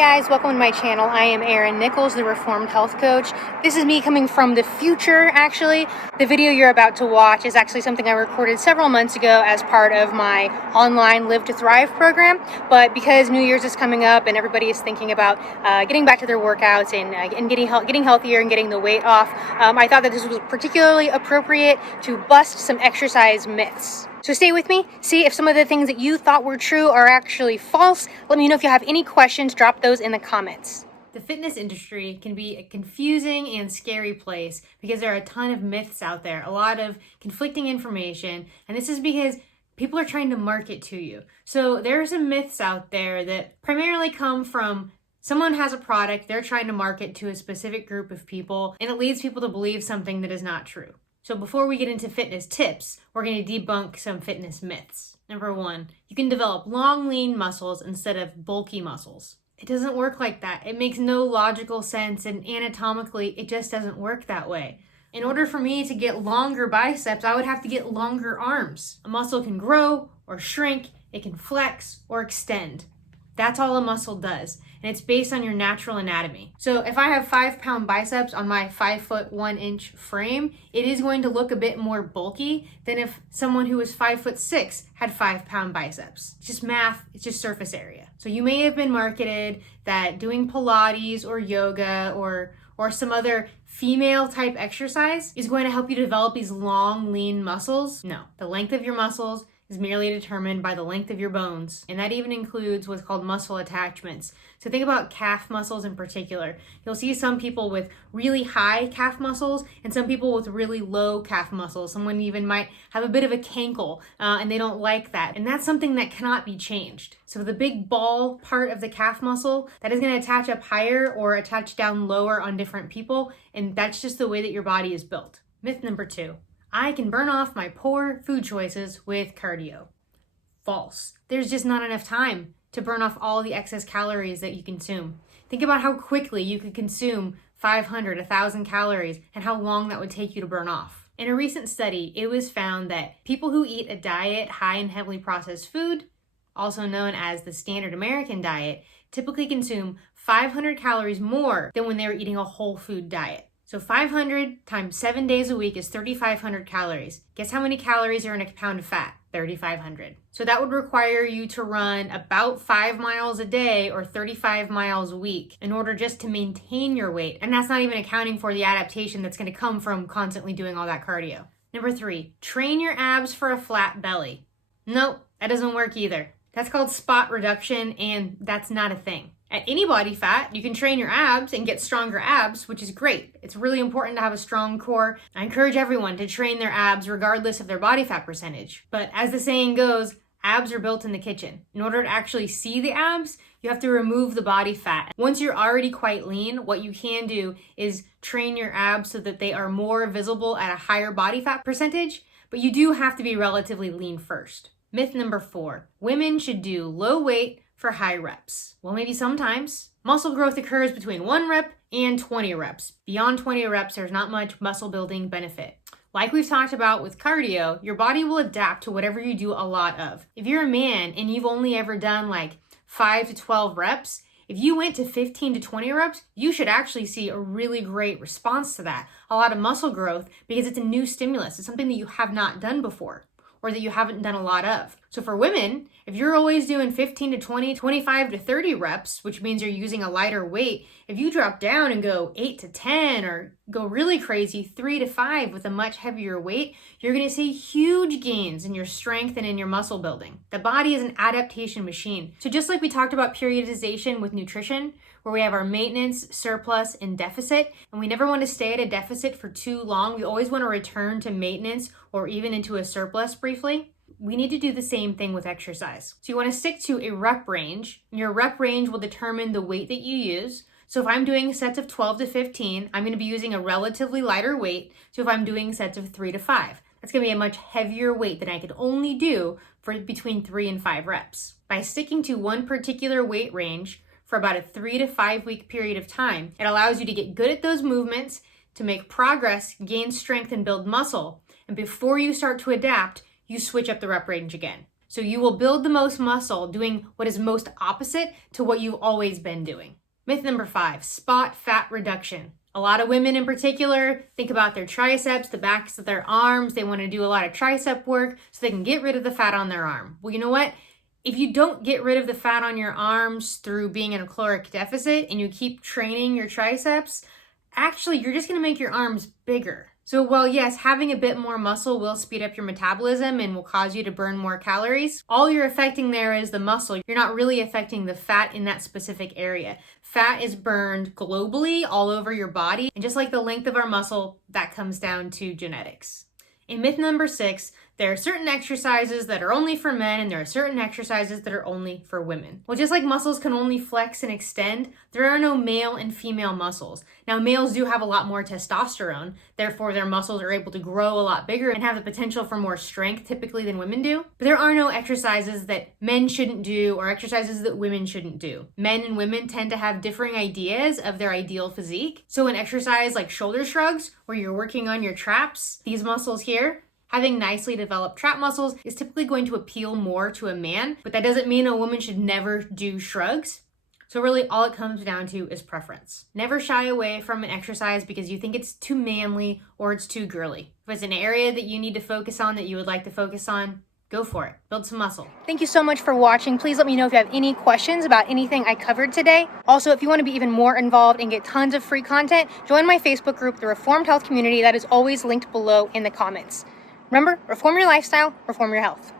guys, welcome to my channel. I am Erin Nichols, the Reformed Health Coach. This is me coming from the future, actually. The video you're about to watch is actually something I recorded several months ago as part of my online Live to Thrive program. But because New Year's is coming up and everybody is thinking about getting back to their workouts and getting healthier and getting the weight off, I thought that this was particularly appropriate to bust some exercise myths. So stay with me, see if some of the things that you thought were true are actually false. Let me know if you have any questions, drop those in the comments. The fitness industry can be a confusing and scary place because there are a ton of myths out there, a lot of conflicting information, and this is because people are trying to market to you. So there are some myths out there that primarily come from someone has a product, they're trying to market to a specific group of people, and it leads people to believe something that is not true. So before we get into fitness tips, we're going to debunk some fitness myths. Number one, you can develop long, lean muscles instead of bulky muscles. It doesn't work like that. It makes no logical sense, and anatomically, it just doesn't work that way. In order for me to get longer biceps, I would have to get longer arms. A muscle can grow or shrink, it can flex or extend. That's all a muscle does, and it's based on your natural anatomy. So if I have 5-pound biceps on my 5'1" frame, it is going to look a bit more bulky than if someone who was 5'6" had 5-pound biceps. It's just math, it's just surface area. So you may have been marketed that doing Pilates or yoga or some other female type exercise is going to help you develop these long, lean muscles. No, the length of your muscles is merely determined by the length of your bones, and that even includes what's called muscle attachments. So think about calf muscles in particular. You'll see some people with really high calf muscles and some people with really low calf muscles. Someone even might have a bit of a cankle and they don't like that, and that's something that cannot be changed. So the big ball part of the calf muscle, that is going to attach up higher or attach down lower on different people, and that's just the way that your body is built. Myth number two. I can burn off my poor food choices with cardio. False. There's just not enough time to burn off all the excess calories that you consume. Think about how quickly you could consume 500, 1,000 calories and how long that would take you to burn off. In a recent study, it was found that people who eat a diet high in heavily processed food, also known as the standard American diet, typically consume 500 calories more than when they were eating a whole food diet. So 500 times 7 days a week is 3,500 calories. Guess how many calories are in a pound of fat? 3,500. So that would require you to run about 5 miles a day or 35 miles a week in order just to maintain your weight. And that's not even accounting for the adaptation that's going to come from constantly doing all that cardio. Number 3, train your abs for a flat belly. Nope, that doesn't work either. That's called spot reduction, and that's not a thing. At any body fat, you can train your abs and get stronger abs, which is great. It's really important to have a strong core. I encourage everyone to train their abs regardless of their body fat percentage. But as the saying goes, abs are built in the kitchen. In order to actually see the abs, you have to remove the body fat. Once you're already quite lean, what you can do is train your abs so that they are more visible at a higher body fat percentage, but you do have to be relatively lean first. Myth number 4, women should do low weight for high reps. Well, maybe sometimes. Muscle growth occurs between 1 rep and 20 reps. Beyond 20 reps, there's not much muscle building benefit. Like we've talked about with cardio, your body will adapt to whatever you do a lot of. If you're a man and you've only ever done like 5 to 12 reps, if you went to 15 to 20 reps, you should actually see a really great response to that. A lot of muscle growth because it's a new stimulus. It's something that you have not done before or that you haven't done a lot of. So for women, if you're always doing 15 to 20, 25 to 30 reps, which means you're using a lighter weight, if you drop down and go 8 to 10 or go really crazy 3 to 5 with a much heavier weight, you're going to see huge gains in your strength and in your muscle building. The body is an adaptation machine. So just like we talked about periodization with nutrition, where we have our maintenance, surplus, and deficit, and we never want to stay at a deficit for too long. We always want to return to maintenance or even into a surplus briefly. We need to do the same thing with exercise. So you want to stick to a rep range. Your rep range will determine the weight that you use. So if I'm doing sets of 12 to 15, I'm going to be using a relatively lighter weight. So if I'm doing sets of 3 to 5, that's going to be a much heavier weight than I could only do for between 3 and 5 reps. By sticking to one particular weight range for about a 3 to 5 week period of time, it allows you to get good at those movements, to make progress, gain strength, and build muscle. And before you start to adapt, you switch up the rep range again. So you will build the most muscle doing what is most opposite to what you've always been doing. Myth number 5, spot fat reduction. A lot of women in particular think about their triceps, the backs of their arms. They want to do a lot of tricep work so they can get rid of the fat on their arm. Well, you know what? If you don't get rid of the fat on your arms through being in a caloric deficit and you keep training your triceps, actually, you're just going to make your arms bigger. So while yes, having a bit more muscle will speed up your metabolism and will cause you to burn more calories, all you're affecting there is the muscle. You're not really affecting the fat in that specific area. Fat is burned globally all over your body. And just like the length of our muscle, that comes down to genetics. In myth number 6, there are certain exercises that are only for men and there are certain exercises that are only for women. Well, just like muscles can only flex and extend, there are no male and female muscles. Now, males do have a lot more testosterone, therefore their muscles are able to grow a lot bigger and have the potential for more strength typically than women do. But there are no exercises that men shouldn't do or exercises that women shouldn't do. Men and women tend to have differing ideas of their ideal physique. So an exercise like shoulder shrugs, where you're working on your traps, these muscles here, having nicely developed trap muscles is typically going to appeal more to a man, but that doesn't mean a woman should never do shrugs. So really all it comes down to is preference. Never shy away from an exercise because you think it's too manly or it's too girly. If it's an area that you need to focus on, that you would like to focus on, go for it. Build some muscle. Thank you so much for watching. Please let me know if you have any questions about anything I covered today. Also, if you want to be even more involved and get tons of free content, join my Facebook group, the Reformed Health Community, that is always linked below in the comments. Remember, reform your lifestyle, reform your health.